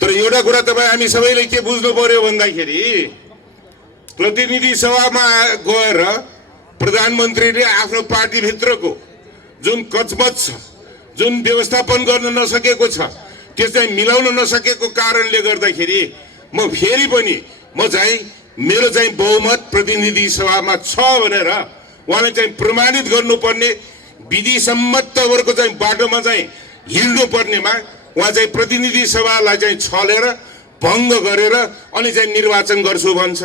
तर एउटा कुरा तपाईँ हामी सबैले के बुझ्नु पर्यो भन्दाखेरि प्रतिनिधि सभामा गएर प्रधानमन्त्रीले आफ्नो पार्टीभित्रको जुन कचमच छ, जुन व्यवस्थापन गर्न नसकेको छ, त्यो चाहिँ मिलाउन नसकेको कारणले गर्दाखेरि म फेरि पनि मेरो चाहिँ बहुमत प्रतिनिधि सभामा छ भनेर उहाँले चाहिँ प्रमाणित गर्नुपर्ने विधि सम्मत तवरको चाहिँ बाटोमा चाहिँ हिँड्नु पर्नेमा उहाँ चाहिँ प्रतिनिधि सभालाई चाहिँ छलेर भङ्ग गरेर अनि चाहिँ निर्वाचन गर्छु भन्छ।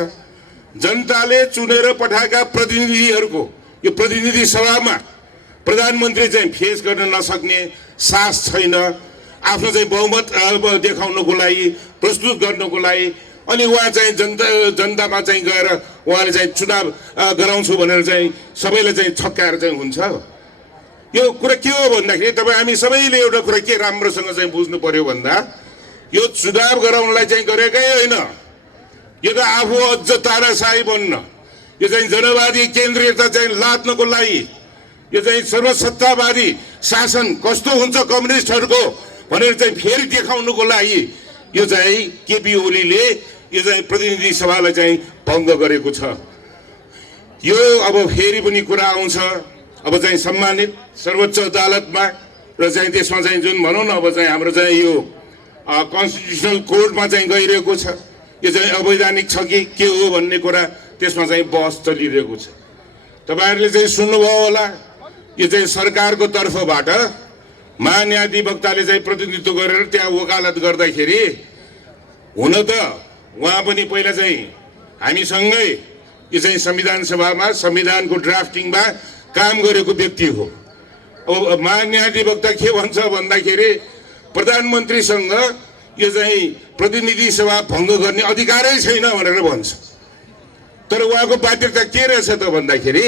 जनताले चुनेर पठाएका प्रतिनिधिहरूको यो प्रतिनिधि सभामा प्रधानमन्त्री चाहिँ फेस गर्न नसक्ने साहस छैन, आफ्नो चाहिँ बहुमत देखाउनको लागि, प्रस्तुत गर्नको लागि। अनि उहाँ चाहिँ जनतामा चाहिँ गएर उहाँले चाहिँ चुनाव गराउँछु भनेर चाहिँ सबैले चाहिँ छक्काएर चाहिँ हुन्छ। यो कुरा के हो भन्दाखेरि तपाईँ हामी सबैले एउटा कुरा के राम्रोसँग चाहिँ बुझ्नु पर्यो भन्दा यो चुनाव गराउनलाई चाहिँ गरेकै होइन, यो त आफू अझ ताराशाही बन्न, यो चाहिँ जनवादी केन्द्रीयता चाहिँ लाद्नको लागि, यो चाहिँ सर्वसत्तावादी शासन कस्तो हुन्छ कम्युनिस्टहरूको भनेर चाहिँ फेरि देखाउनुको लागि यो चाहिँ केपी ओलीले यो चाहिँ प्रतिनिधि सभालाई चाहिँ भङ्ग गरेको छ। यो अब फेरि पनि कुरा आउँछ अब चाहिँ सम्मानित सर्वोच्च अदालतमा र चाहिँ त्यसमा चाहिँ जुन भनौँ न अब चाहिँ हाम्रो चाहिँ यो कन्स्टिट्युसनल कोर्टमा चाहिँ गइरहेको छ, यो चाहिँ अवैधानिक छ कि के हो भन्ने कुरा त्यसमा चाहिँ बहस चलिरहेको छ। तपाईँहरूले चाहिँ सुन्नुभयो होला, यो चाहिँ सरकारको तर्फबाट महान्यायाधिवक्ताले चाहिँ प्रतिनिधित्व गरेर त्यहाँ वकालत गर्दाखेरि हुन त उहाँ पनि पहिला चाहिँ हामीसँगै यो चाहिँ संविधान सभामा संविधानको ड्राफ्टिङमा काम गरेको व्यक्ति हो। अब महान्यायाधिवक्ता के भन्छ भन्दाखेरि प्रधानमन्त्रीसँग यो चाहिँ प्रतिनिधि सभा भङ्ग गर्ने अधिकारै छैन भनेर भन्छ। तर उहाँको बाध्यता के रहेछ त भन्दाखेरि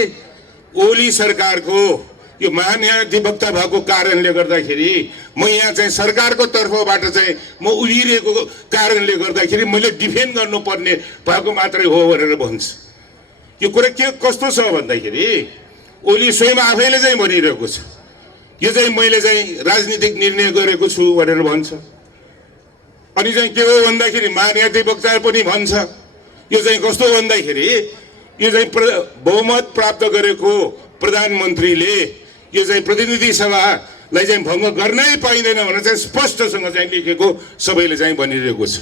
ओली सरकारको यो महान्यायाधिवक्ता भएको कारणले गर्दाखेरि म यहाँ चाहिँ सरकारको तर्फबाट चाहिँ म उभिरहेको कारणले गर्दाखेरि मैले डिफेन्ड गर्नुपर्ने भएको मात्रै हो भनेर भन्छ। यो कुरा के कस्तो छ भन्दाखेरि ओली स्वयं आफैले चाहिँ भनिरहेको छ, यो चाहिँ मैले चाहिँ राजनीतिक निर्णय गरेको छु भनेर भन्छ। अनि चाहिँ के हो भन्दाखेरि महान्यायाधिवक्ता पनि भन्छ यो चाहिँ कस्तो भन्दाखेरि यो चाहिँ बहुमत प्राप्त गरेको प्रधानमन्त्रीले यो चाहिँ प्रतिनिधि सभालाई चाहिँ भङ्ग गर्नै पाइँदैन भनेर चाहिँ स्पष्टसँग चाहिँ लेखेको सबैले चाहिँ भनिरहेको छ।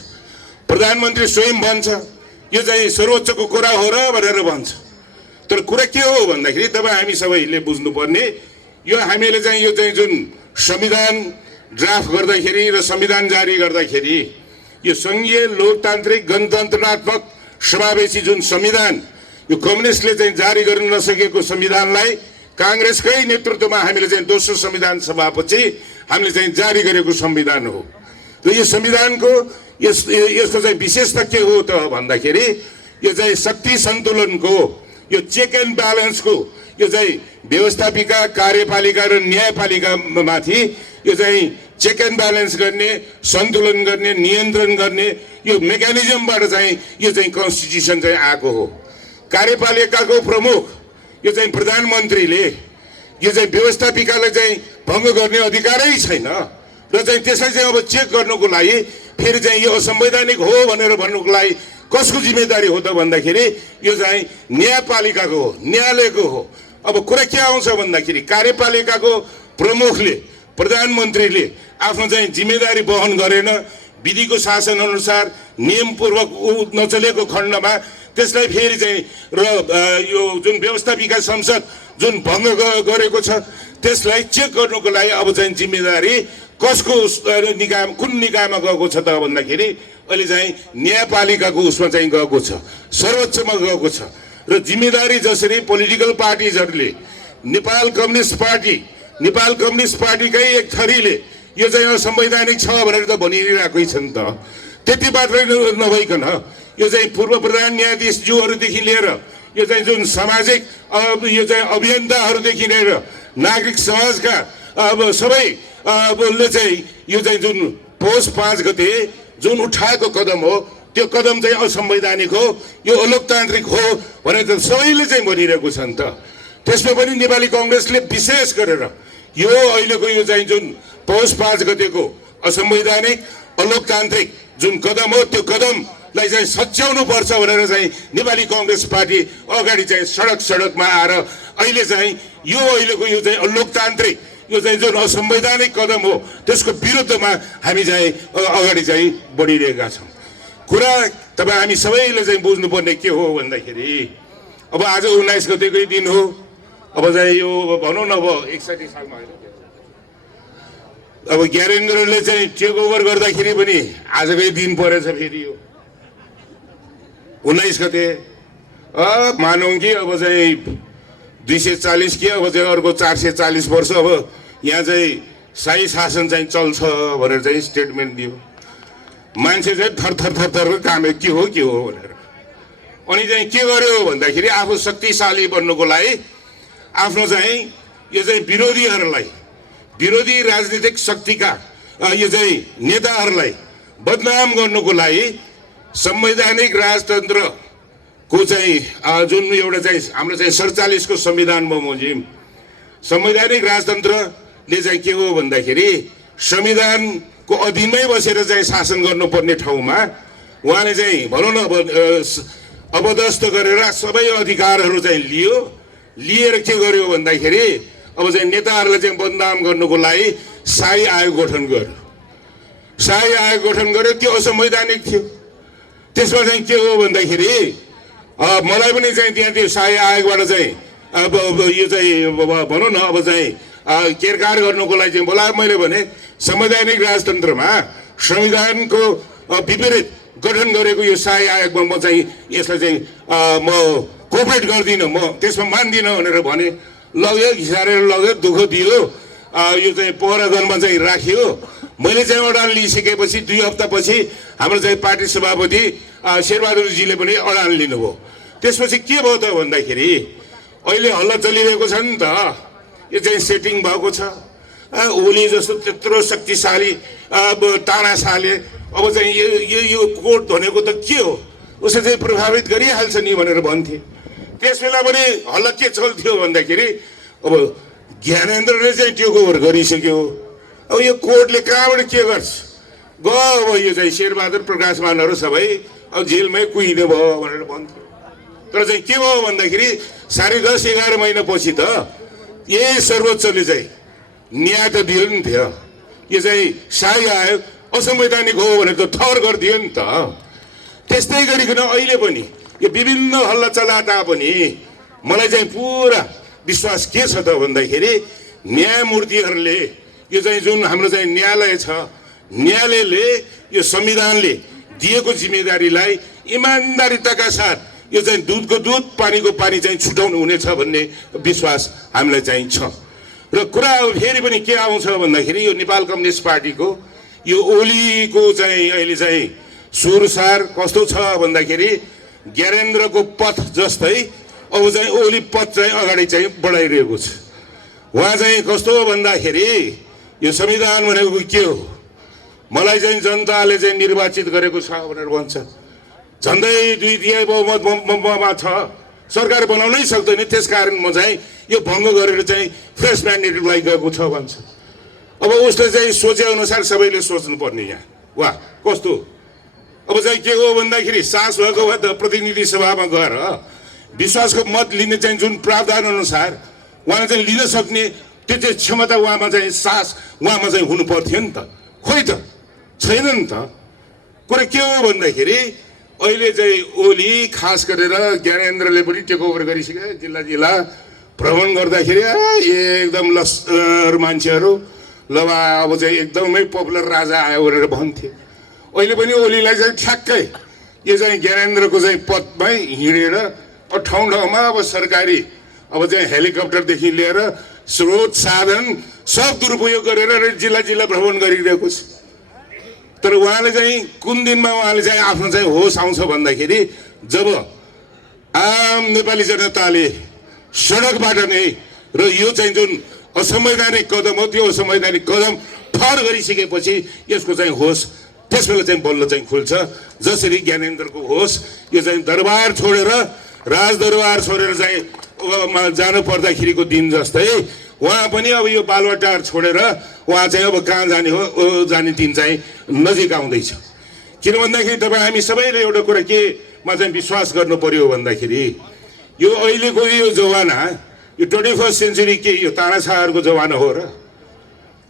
प्रधानमन्त्री स्वयं भन्छ यो चाहिँ सर्वोच्चको कुरा हो र भनेर भन्छ। तर कुरा के हो भन्दाखेरि तपाईँ हामी सबैले बुझ्नुपर्ने यो हामीले चाहिँ यो चाहिँ जुन संविधान ड्राफ्ट गर्दाखेरि र संविधान जारी गर्दाखेरि यो सङ्घीय लोकतान्त्रिक गणतन्त्रात्मक समावेशी जुन संविधान यो कम्युनिस्टले चाहिँ जारी गर्न नसकेको संविधानलाई काङ्ग्रेसकै नेतृत्वमा हामीले चाहिँ दोस्रो संविधान सभापछि हामीले चाहिँ जारी गरेको संविधान हो। र यो संविधानको यसको चाहिँ विशेषता के हो त भन्दाखेरि यो चाहिँ शक्ति सन्तुलनको यो चेक एन्ड ब्यालेन्सको यो चाहिँ व्यवस्थापिका कार्यपालिका र न्यायपालिका माथि यो चाहिँ चेक एन्ड ब्यालेन्स गर्ने, सन्तुलन गर्ने, नियन्त्रण गर्ने यो मेकानिजमबाट चाहिँ यो चाहिँ कन्स्टिट्युसन चाहिँ आएको हो। कार्यपालिकाको प्रमुख यो चाहिँ प्रधानमन्त्रीले यो चाहिँ व्यवस्थापिकालाई चाहिँ भङ्ग गर्ने अधिकारै छैन र चाहिँ त्यसलाई चाहिँ अब चेक गर्नुको लागि फेरि चाहिँ यो असंवैधानिक हो भनेर भन्नुको लागि कसको जिम्मेदारी हो त भन्दाखेरि यो चाहिँ न्यायपालिकाको हो, न्यायालयको हो। अब कुरा के आउँछ भन्दाखेरि कार्यपालिकाको प्रमुखले प्रधानमन्त्रीले आफ्नो चाहिँ जिम्मेदारी वहन गरेन, विधिको शासन अनुसार नियमपूर्वक नचलेको खण्डमा त्यसलाई फेरि चाहिँ र यो जुन व्यवस्थापिका संसद जुन भङ्ग गरेको छ त्यसलाई चेक गर्नुको लागि अब चाहिँ जिम्मेदारी कसको निकाय कुन निकायमा गएको छ त भन्दाखेरि अहिले चाहिँ न्यायपालिकाको उसमा चाहिँ गएको छ, सर्वोच्चमा गएको छ। र जिम्मेदारी जसरी पोलिटिकल पार्टिजहरूले नेपाल कम्युनिस्ट पार्टीकै एक थरीले यो चाहिँ असंवैधानिक छ भनेर त भनिरहेकै छ नि त। त्यति मात्रै नभइकन यो चाहिँ पूर्व प्रधान न्यायाधीशज्यूहरूदेखि लिएर यो चाहिँ जुन सामाजिक यो चाहिँ अभियन्ताहरूदेखि लिएर नागरिक समाजका अब सबैले चाहिँ यो चाहिँ जुन पौष 5 गते जुन उठाएको कदम हो त्यो कदम चाहिँ असंवैधानिक हो, यो अलोकतान्त्रिक हो भनेर त सबैले चाहिँ भनिरहेको छ नि त। त्यसमा पनि नेपाली कांग्रेसले विशेष गरेर यो अहिलेको यो चाहिँ जुन पौष 5 गतेको असंवैधानिक अलोकतान्त्रिक जुन कदम हो त्यो कदमलाई चाहिँ सच्याउनु पर्छ भनेर चाहिँ नेपाली कांग्रेस पार्टी अगाडि चाहिँ सडकमा आएर अहिले चाहिँ यो अहिलेको यो चाहिँ अलोकतान्त्रिक यो चाहिँ जुन असंवैधानिक कदम हो त्यसको विरुद्धमा हामी चाहिँ अगाडि चाहिँ बढिरहेका छौँ। कुरा तपाईँ हामी सबैले चाहिँ बुझ्नुपर्ने के हो भन्दाखेरि अब आज 19 गतेकै दिन हो। अब चाहिँ यो भनौँ न अब 61 सालमा अब ज्ञानेन्द्रले चाहिँ टेक ओभर गर्दाखेरि पनि आजकै दिन परेछ फेरि यो 19 गते मानौँ कि अब चाहिँ 240 कि अब चाहिँ अर्को 440 वर्ष अब यहाँ चाहिँ शाही शासन चाहिँ चल्छ भनेर चाहिँ स्टेटमेन्ट दियो। मान्छे चाहिँ थर कामे के हो भनेर अनि चाहिँ के गर्यो भन्दाखेरि आफू शक्तिशाली बन्नुको लागि आफ्नो चाहिँ यो चाहिँ विरोधी राजनीतिक शक्तिका यो चाहिँ नेताहरूलाई बदनाम गर्नुको लागि संवैधानिक राजतन्त्रको चाहिँ जुन एउटा चाहिँ हाम्रो चाहिँ 47 को संविधान बमोजिम संवैधानिक राजतन्त्रले चाहिँ के हो भन्दाखेरि संविधानको अधीनमै बसेर चाहिँ शासन गर्नुपर्ने ठाउँमा उहाँले चाहिँ भनौँ न अबदस्त गरेर सबै अधिकारहरू चाहिँ लिएर के गर्यो भन्दाखेरि अब चाहिँ नेताहरूलाई चाहिँ बदनाम गर्नुको लागि शाही आयोग गठन गर्यो। त्यो असंवैधानिक थियो। त्यसमा चाहिँ के हो भन्दाखेरि मलाई पनि चाहिँ त्यहाँ त्यो शाही आयोगबाट चाहिँ अब यो चाहिँ भनौँ न अब चाहिँ केरकार गर्नुको लागि चाहिँ बोलायो। मैले भने संवैधानिक राजतन्त्रमा संविधानको विपरीत गठन गरेको यो शाही आयोगमा म चाहिँ यसलाई चाहिँ म कोअपरेट गर्दिनँ, म त्यसमा मान्दिनँ भनेर भने। लग्यो, घिसारेर लग्यो, दुःख दियो, यो चाहिँ पहरागनमा चाहिँ राखियो। मैले चाहिँ अडान लिइसकेपछि 2 हप्तापछि हाम्रो चाहिँ पार्टी सभापति शेरबहादुरजीले पनि अडान लिनुभयो। त्यसपछि के भयो त भन्दाखेरि अहिले हल्ला चलिरहेको छ नि त, यो चाहिँ सेटिङ भएको छ। ओली जस्तो त्यत्रो शक्तिशाली तानाशाहले अब चाहिँ यो कोर्ट भनेको त के हो, उसले चाहिँ प्रभावित गरिहाल्छ नि भनेर भन्थे। त्यस बेला पनि हल्ला के चल्थ्यो भन्दाखेरि अब ज्ञानेन्द्रले चाहिँ टेक ओभर गरिसक्यो, अब यो कोर्टले कहाँबाट के गर्छ, गयो अब यो चाहिँ शेरबहादुर प्रकाशमानहरू सबै अब जेलमै कुहिने भयो भनेर भन्थ्यो। तर चाहिँ के भयो भन्दाखेरि 10.5-11 महिनापछि त यही सर्वोच्चले चाहिँ न्याय त दियो नि थियो। यो चाहिँ शाही आयोग असंवैधानिक हो भनेर त ठहर गरिदियो नि त। त्यस्तै गरिकन अहिले पनि यो विभिन्न हल्ला चलाता पनि मलाई चाहिँ पुरा विश्वास के छ त भन्दाखेरि न्यायमूर्तिहरूले यो चाहिँ जुन हाम्रो चाहिँ न्यायालय छ, न्यायालयले यो संविधानले दिएको जिम्मेदारीलाई इमानदारीताका साथ यो चाहिँ दुधको दुध पानीको पानी चाहिँ छुटाउनु हुनेछ भन्ने विश्वास हामीलाई चाहिँ छ। र कुरा फेरि पनि के आउँछ भन्दाखेरि यो नेपाल कम्युनिस्ट पार्टीको यो ओलीको चाहिँ अहिले चाहिँ सुरसार कस्तो छ भन्दाखेरि ज्ञानेन्द्रको पथ जस्तै अब चाहिँ ओली पथ चाहिँ अगाडि चाहिँ बढाइरहेको छ। उहाँ चाहिँ कस्तो भन्दाखेरि यो संविधान भनेको के हो, मलाई चाहिँ जनताले चाहिँ निर्वाचित गरेको छ भनेर भन्छ। झन्डै 2/3 बहुमतमा छ, सरकार बनाउनै सक्दैन, त्यसकारण म चाहिँ यो भङ्ग गरेर चाहिँ फ्रेस म्यान्डेटलाई गएको छ भन्छ। अब उसले चाहिँ सोचे अनुसार सबैले सोच्नुपर्ने यहाँ वाह कस्तो। अब चाहिँ के हो भन्दाखेरि सास भएको भए त प्रतिनिधि सभामा गएर विश्वासको मत लिने चाहिँ जुन प्रावधान अनुसार उहाँले चाहिँ लिन सक्ने त्यो चाहिँ क्षमता उहाँमा चाहिँ सास उहाँमा चाहिँ हुनु पर्थ्यो नि त, खोइ त छैन नि त। कुरा के हो भन्दाखेरि अहिले चाहिँ ओली खास गरेर ज्ञानेन्द्रले पनि टेक ओभर गरिसके, जिल्ला भ्रमण गर्दाखेरि एकदम लस्कर मान्छेहरू ल अब चाहिँ एकदमै पपुलर राजा आयो भनेर भन्थे। अहिले पनि ओलीलाई चाहिँ ठ्याक्कै यो चाहिँ ज्ञानेन्द्रको चाहिँ पथमै हिँडेर ठाउँ ठाउँमा अब सरकारी अब चाहिँ हेलिकप्टरदेखि लिएर स्रोत साधन सब दुरुपयोग गरेर जिल्ला भ्रमण गरिरहेको छ। तर उहाँले चाहिँ कुन दिनमा उहाँले चाहिँ आफ्नो चाहिँ होस आउँछ भन्दाखेरि जब आम नेपाली जनताले सडकबाट नै र यो चाहिँ जुन असंवैधानिक कदम हो त्यो असंवैधानिक कदम ठहर गरिसकेपछि यसको चाहिँ होस त्यसबेला चाहिँ बल्ल चाहिँ खुल्छ। जसरी ज्ञानेन्द्रको होस यो चाहिँ दरबार छोडेर राजदरबार छोडेर चाहिँ जानु पर्दाखेरिको दिन जस्तै उहाँ पनि अब यो बालुवाटार छोडेर उहाँ चाहिँ अब कहाँ जाने हो जाने दिन चाहिँ नजिक आउँदैछ। किन भन्दाखेरि तपाईँ हामी सबैले एउटा कुरा केमा चाहिँ विश्वास गर्नु पर्यो भन्दाखेरि यो अहिलेको यो जमाना यो 21st सेन्चुरी के यो तानाशाहहरूको जमाना हो र?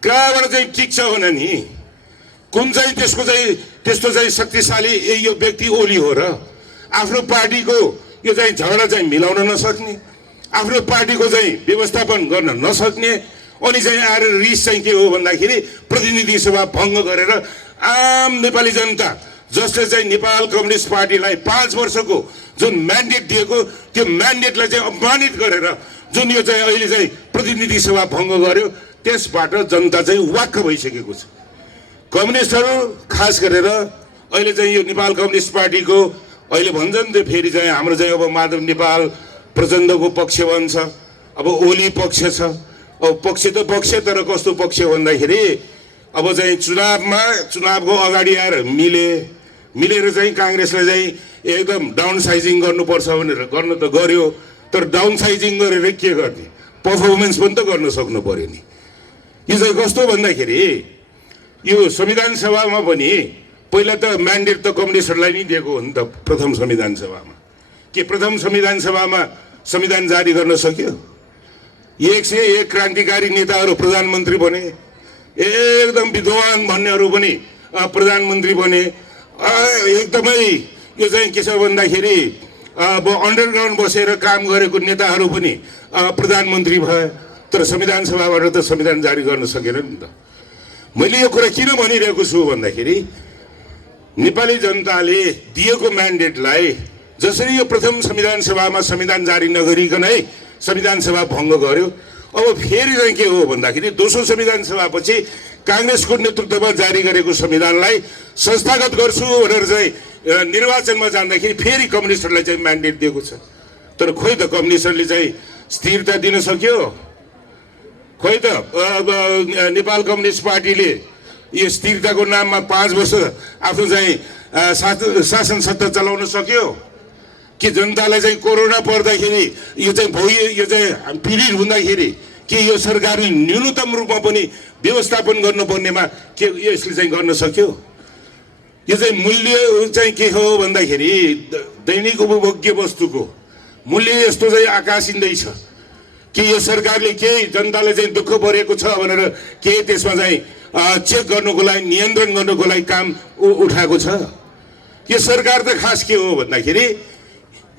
कहाँबाट चाहिँ टिक्छ भने नि कुन चाहिँ त्यसको चाहिँ त्यस्तो चाहिँ शक्तिशाली यो व्यक्ति ओली हो र? आफ्नो पार्टीको यो चाहिँ झगडा चाहिँ मिलाउन नसक्ने, आफ्नो पार्टीको चाहिँ व्यवस्थापन गर्न नसक्ने, अनि चाहिँ आएर रिस चाहिँ के हो भन्दाखेरि प्रतिनिधि सभा भङ्ग गरेर आम नेपाली जनता जसले चाहिँ नेपाल कम्युनिस्ट पार्टीलाई 5 वर्षको जुन म्यान्डेट दिएको त्यो म्यान्डेटलाई चाहिँ अपमानित गरेर जुन यो चाहिँ अहिले चाहिँ प्रतिनिधि सभा भङ्ग गर्यो त्यसबाट जनता चाहिँ वाक्क भइसकेको छ। कम्युनिस्टहरू खास गरेर अहिले चाहिँ यो नेपाल कम्युनिस्ट पार्टीको अहिले भन्छन् त्यो फेरि चाहिँ हाम्रो चाहिँ अब माधव नेपाल प्रचण्डको पक्ष भन्छ, अब ओली पक्ष छ। अब पक्ष त पक्ष, तर कस्तो पक्ष भन्दाखेरि अब चाहिँ चुनावको अगाडि आएर मिलेर चाहिँ काङ्ग्रेसलाई चाहिँ एकदम डाउन साइजिङ गर्नुपर्छ भनेर गर्न त गर्यो, तर डाउन साइजिङ गरेर के गर्ने? पर्फर्मेन्स पनि त गर्न सक्नु पर्यो नि। यो चाहिँ कस्तो भन्दाखेरि यो संविधान सभामा पनि पहिला त म्यान्डेट त कम्युनिस्टहरूलाई नै दिएको हो नि त। प्रथम संविधान सभामा के प्रथम संविधान सभामा संविधान जारी गर्न सक्यो? 101 क्रान्तिकारी नेताहरू प्रधानमन्त्री बने, एकदम विद्वान भन्नेहरू पनि प्रधानमन्त्री बने, एकदमै यो चाहिँ के छ भन्दाखेरि अब अन्डरग्राउन्ड बसेर काम गरेको नेताहरू पनि प्रधानमन्त्री भए, तर संविधान सभाबाट त संविधान जारी गर्न सकेन नि त। मैले यो कुरा किन भनिरहेको छु भन्दाखेरि नेपाली जनताले दिएको म्यान्डेटलाई जसरी यो प्रथम संविधान सभामा संविधान जारी नगरिकनै संविधान सभा भङ्ग गर्यो, अब फेरि चाहिँ के हो भन्दाखेरि दोस्रो संविधान सभापछि काङ्ग्रेसको नेतृत्वमा जारी गरेको संविधानलाई संस्थागत गर्छु भनेर चाहिँ निर्वाचनमा जाँदाखेरि फेरि कम्युनिस्टहरूलाई चाहिँ म्यान्डेट दिएको छ। तर खोइ त कम्युनिस्टहरूले चाहिँ स्थिरता दिन सक्यो? खोइ त नेपाल कम्युनिस्ट पार्टीले यो स्थिरताको नाममा 5 वर्ष आफ्नो चाहिँ शासन सत्ता चलाउन सक्यो कि? जनतालाई चाहिँ कोरोना पर्दाखेरि यो चाहिँ पीडित हुँदाखेरि के यो सरकारले न्यूनतम रूपमा पनि व्यवस्थापन गर्नुपर्नेमा के यसले चाहिँ गर्न सक्यो? यो चाहिँ मूल्य चाहिँ के हो भन्दाखेरि दैनिक उपभोग्य वस्तुको मूल्य यस्तो चाहिँ आकाशिँदैछ कि यो सरकारले केही जनतालाई चाहिँ दुःख परेको छ भनेर केही त्यसमा चाहिँ चेक गर्नुको लागि, नियन्त्रण गर्नुको लागि काम उठाएको छ? यो सरकार त खास के हो भन्दाखेरि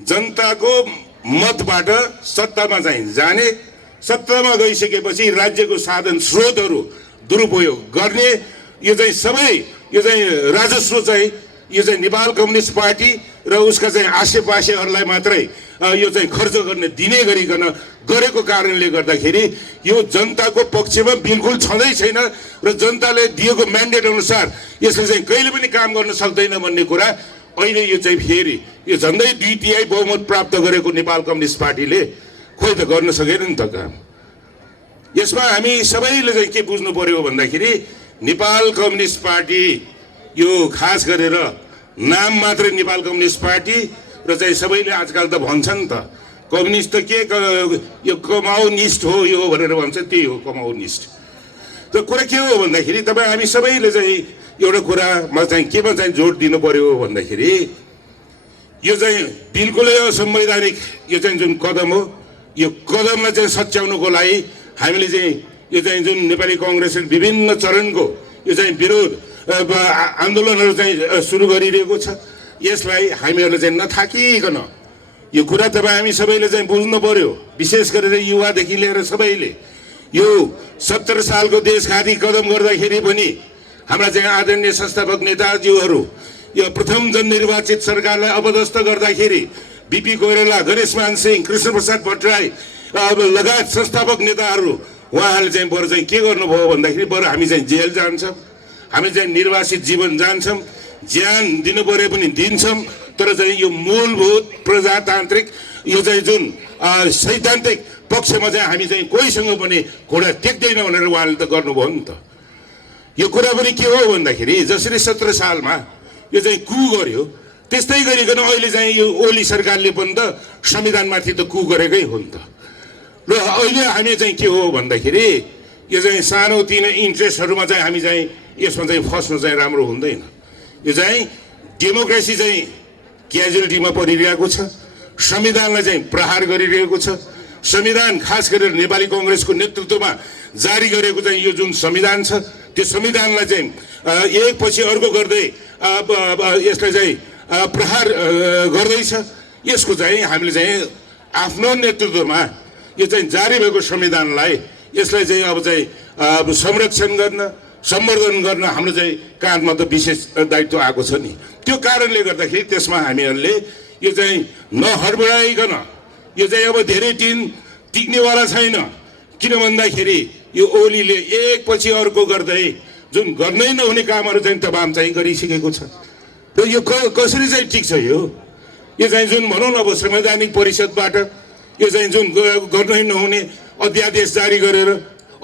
जनताको मतबाट सत्तामा चाहिँ जाने, सत्तामा गइसकेपछि राज्यको साधन स्रोतहरू दुरुपयोग गर्ने, यो चाहिँ सबै यो चाहिँ राजस्व चाहिँ यो चाहिँ नेपाल कम्युनिस्ट पार्टी र उसका चाहिँ आसेपासेहरूलाई मात्रै यो चाहिँ खर्च गर्ने दिने गरिकन गरेको कारणले गर्दाखेरि यो जनताको पक्षमा बिल्कुल छँदै छैन र जनताले दिएको म्यान्डेट अनुसार यसले चाहिँ कहिले पनि काम गर्न सक्दैन भन्ने कुरा अहिले यो चाहिँ फेरि यो झन्डै 2/3 बहुमत प्राप्त गरेको नेपाल कम्युनिस्ट पार्टीले खोइ त गर्न सकेन नि त काम। यसमा हामी सबैले चाहिँ के बुझ्नु पर्यो भन्दाखेरि नेपाल कम्युनिस्ट पार्टी यो खास गरेर नाम मात्रै नेपाल कम्युनिस्ट पार्टी र चाहिँ सबैले आजकल त भन्छन् त कम्युनिस्ट त के यो कमाउनिस्ट हो यो भनेर भन्छ, त्यही हो कमाउनिस्ट। त कुरा के हो भन्दाखेरि तपाईँ हामी सबैले चाहिँ एउटा कुरामा चाहिँ केमा चाहिँ जोड दिनु पर्यो भन्दाखेरि यो चाहिँ बिल्कुलै असंवैधानिक यो चाहिँ जुन कदम हो, यो कदमलाई चाहिँ सच्याउनुको लागि हामीले चाहिँ यो चाहिँ जुन नेपाली कङ्ग्रेसले विभिन्न चरणको यो चाहिँ विरोध आन्दोलनहरू चाहिँ सुरु गरिरहेको छ, यसलाई हामीहरूले चाहिँ नथाकिकन यो कुरा तपाईँ हामी सबैले चाहिँ बुझ्नु पर्यो। विशेष गरेर युवादेखि लिएर सबैले यो 70 सालको देशघाती कदम गर्दाखेरि पनि हाम्रा चाहिँ आदरणीय संस्थापक नेताजीहरू यो प्रथम जननिर्वाचित सरकारलाई अपदस्थ गर्दाखेरि बीपी कोइराला, गणेशमान सिंह, कृष्ण प्रसाद भट्टराई लगायत संस्थापक नेताहरू उहाँहरूले चाहिँ बरु चाहिँ के गर्नुभयो भन्दाखेरि बरु हामी चाहिँ जेल जान्छौँ, हामी चाहिँ निर्वासित जीवन जान्छौँ, ज्यान दिनु परे पनि दिन्छौँ, तर चाहिँ यो मूलभूत प्रजातान्त्रिक यो चाहिँ जुन सैद्धान्तिक पक्षमा चाहिँ हामी चाहिँ कोहीसँग पनि घोडा टेक्दैन भनेर उहाँले त गर्नुभयो नि त। यो कुरा पनि के हो भन्दाखेरि जसरी 17 सालमा यो चाहिँ कु गर्यो त्यस्तै गरिकन अहिले चाहिँ यो ओली सरकारले पनि त संविधानमाथि त कु गरेकै हो नि त। र अहिले हामी चाहिँ के हो भन्दाखेरि यो चाहिँ सानोतिनो इन्ट्रेस्टहरूमा चाहिँ हामी चाहिँ यसमा चाहिँ फस्नु चाहिँ राम्रो हुँदैन। यो चाहिँ डेमोक्रेसी चाहिँ क्याजुअलिटीमा परिरहेको छ, संविधानलाई चाहिँ प्रहार गरिरहेको छ। संविधान खास गरेर नेपाली कङ्ग्रेसको नेतृत्वमा जारी गरेको चाहिँ यो जुन संविधान छ त्यो संविधानलाई चाहिँ एकपछि अर्को गर्दै यसलाई चाहिँ प्रहार गर्दैछ। यसको चाहिँ हामीले चाहिँ आफ्नो नेतृत्वमा यो चाहिँ जारी भएको संविधानलाई यसलाई चाहिँ अब चाहिँ संरक्षण गर्न सम्वर्धन गर्न हाम्रो चाहिँ काँधमा त विशेष दायित्व आएको छ नि। त्यो कारणले गर्दाखेरि त्यसमा हामीहरूले यो चाहिँ नहडबडाइकन यो चाहिँ अब धेरै दिन टिक्नेवाला छैन। किन भन्दाखेरि यो ओलीले एकपछि अर्को गर्दै जुन गर्नै नहुने कामहरू चाहिँ तमाम चाहिँ गरिसकेको छ। र यो कसरी चाहिँ टिक्छ? यो चाहिँ जुन भनौँ न अब संवैधानिक परिषदबाट यो चाहिँ जुन गर्नै नहुने अध्यादेश जारी गरेर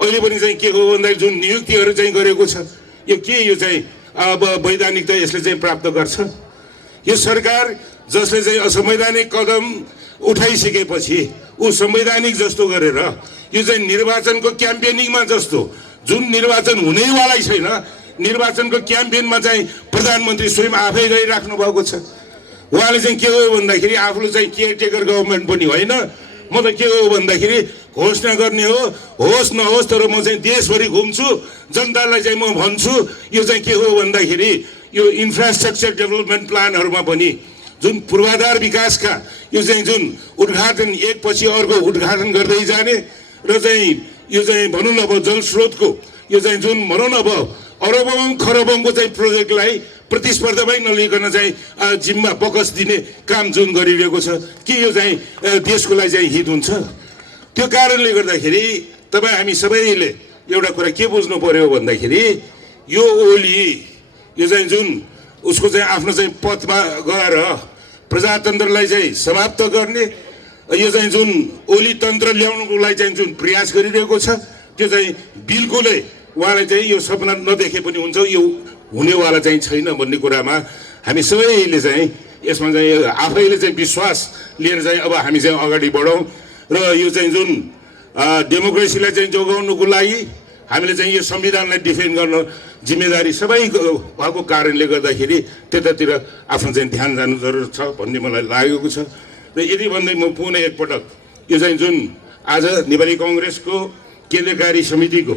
अहिले पनि चाहिँ के हो भन्दाखेरि जुन नियुक्तिहरू चाहिँ गरेको छ यो चाहिँ अब वैधानिकता यसले चाहिँ प्राप्त गर्छ? यो सरकार जसले चाहिँ असंवैधानिक कदम उठाइसकेपछि ऊ संवैधानिक जस्तो गरेर यो चाहिँ निर्वाचनको क्याम्पेनिङमा जस्तो जुन निर्वाचन हुनेवालै छैन निर्वाचनको क्याम्पेनमा चाहिँ प्रधानमन्त्री स्वयं आफै गइराख्नु भएको छ। उहाँले चाहिँ के हो भन्दाखेरि आफूले चाहिँ केयरटेकर गभर्मेन्ट पनि होइन, म त के हो भन्दाखेरि घोषणा गर्ने हो, होस् नहोस् तर म चाहिँ देशभरि घुम्छु, जनतालाई चाहिँ म भन्छु। यो चाहिँ के हो भन्दाखेरि यो इन्फ्रास्ट्रक्चर डेभलपमेन्ट प्लानहरूमा पनि जुन पूर्वाधार विकासका यो चाहिँ जुन उद्घाटन एकपछि अर्को उद्घाटन गर्दै जाने र चाहिँ यो चाहिँ भनौँ न अब जलस्रोतको यो चाहिँ जुन भनौँ न अब अरबौँ खरबौँको चाहिँ प्रोजेक्टलाई प्रतिस्पर्धामै नलिकन चाहिँ जिम्मा बकस दिने काम जुन गरिरहेको छ के यो चाहिँ देशको लागि चाहिँ हित हुन्छ? त्यो कारणले गर्दाखेरि तपाईँ हामी सबैले एउटा कुरा के बुझ्नु पर्यो भन्दाखेरि यो ओली यो चाहिँ जुन उसको चाहिँ आफ्नो चाहिँ पथमा गएर प्रजातन्त्रलाई चाहिँ समाप्त गर्ने यो चाहिँ जुन ओली तन्त्र ल्याउनुको लागि चाहिँ जुन प्रयास गरिरहेको छ त्यो चाहिँ बिल्कुलै उहाँलाई चाहिँ यो सपना नदेखे पनि हुन्छ, यो हुनेवाला चाहिँ छैन भन्ने कुरामा हामी सबैले चाहिँ यसमा चाहिँ आफैले चाहिँ विश्वास लिएर चाहिँ अब हामी चाहिँ अगाडि बढौँ र यो चाहिँ जुन डेमोक्रेसीलाई चाहिँ जोगाउनुको लागि हामीले चाहिँ यो संविधानलाई डिफेन्ड गर्न जिम्मेदारी सबैको भएको कारणले गर्दाखेरि त्यतातिर आफ्नो चाहिँ ध्यान जानु जरुरत छ भन्ने मलाई लागेको छ। र यदि भन्दै म पुनः एकपटक यो चाहिँ जुन आज नेपाली कङ्ग्रेसको केन्द्रीय कार्य समितिको